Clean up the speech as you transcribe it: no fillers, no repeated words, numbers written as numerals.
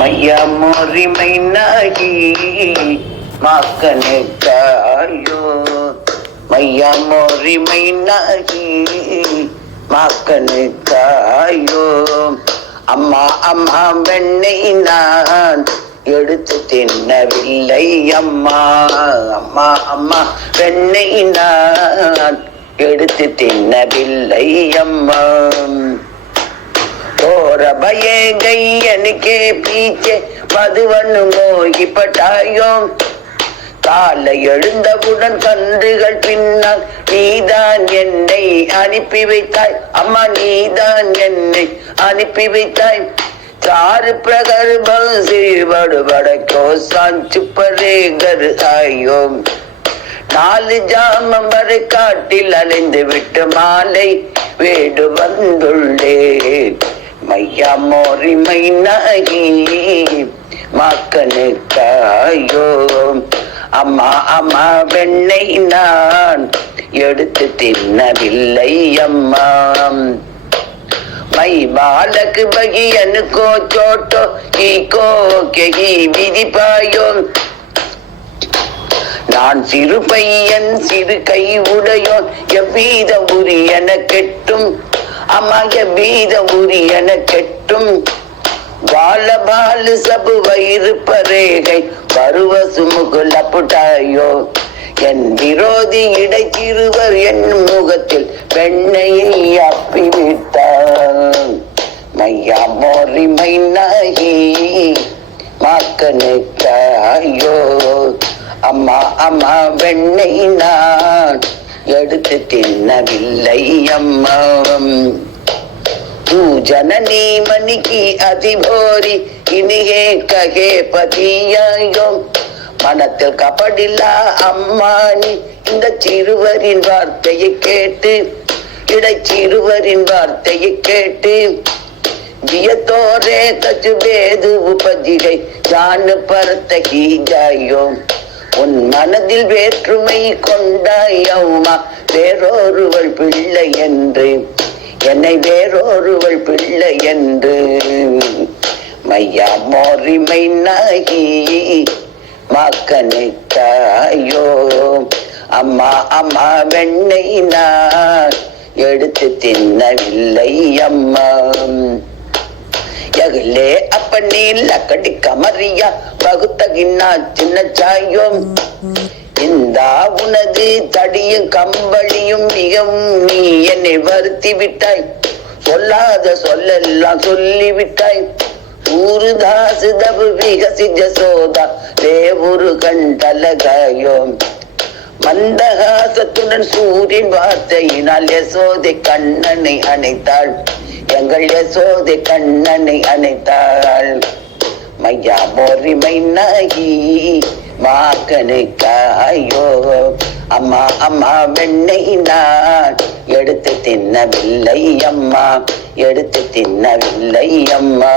மையமுரிமை நகி மக்கனுக்காயோ மையமுரிமை நகி மக்கனுக்காயோ அம்மா அம்மா வெண்ணை நான் எடுத்து தின்னவில்லை அம்மா அம்மா அம்மா வெண்ணை நான் எடுத்து தின்னவில்லை அம்மா और भये गई के पीछे மதுவன்னு மோகிப்பட்டாயோ காலை எழுந்தவுடன் கன்றுகள் பின்னால் நீதான் என்னை அனுப்பி வைத்தாய் அம்மா நீதான் என்னை அனுப்பி வைத்தாய் चार प्रगर्भं सिरबड़बड़को सांचुपरे घर आयो நாலு ஜாமம் வரை காட்டில் அலைந்து விட்டு மாலை வீடு வந்துள்ளே மையா மோரிமை நகி மக்கனுக்காயோ அம்மா அம்மா வெண்ணை நான் எடுத்து தின்னவில்லை அம்மா மை பாலக்கு பகியனுக்கோ சோட்டோ ஈக்கோ கெகி விதிப்பாயோ நான் சிறு பையன் சிறு கை உடையோன் எவ்வீத உரி என கெட்டும் அம்மா எவ்வீத உரி என கெட்டும் பால பாலு சபு வயிறு பரேகை பருவ சுமுகுல புட்டாயோ என் விரோதி இடைச்சிறுவர் என் முகத்தில் பெண்ணையை அப்பி விட்டான் மையா மோரிமை நகி மக்கனுக்காயோ அம்மா அம்மா வெண்ணை நான் எடுத்து தின்னவில்லை அம்மா तू जननी मनी की அதிபோரி இனியே ககே பதியாயோ மனத்தில் கபடில்லா அம்மானி இந்த சிறுவரின் வார்த்தையை கேட்டு இடைச்சிறுவரின் வார்த்தையை கேட்டு जियतोरे कच बेद उपजिगै जान परत ही जायो உன் மனதில் வேற்றுமை கொண்டாய் அம்மா வேறொருவள் பிள்ளை என்று என்னை வேறொருவள் பிள்ளை என்று மையா மோரிமை நகி மக்கனுக்காயோ அம்மா அம்மா வெண்ணை நான் எடுத்து தின்னவில்லை அம்மா यगले अपनी लकड़ी कमरिया பகுத்தகின்னா சின்ன சாயும் இந்தா உனது தடியும் கம்பளியும் மிகவும் நீ என்னை வருத்தி விட்டாய் சொல்லாத சொல்லெல்லாம் சொல்லிவிட்டாய் சூருதாசு தபு விகசி ஜசோதா தேவுரு கண்டலகாயோ மந்தகாசத்துடன் சூரியன் வார்த்தையினால் யசோதை கண்ணனை அணைத்தாள் எங்கள் யசோதை கண்ணனை அணைத்தாள் மையா மோரிமை நகி மக்கனுக்காயோ அம்மா அம்மா வெண்ணை நான் எடுத்து தின்னவில்லை அம்மா எடுத்து தின்னவில்லை அம்மா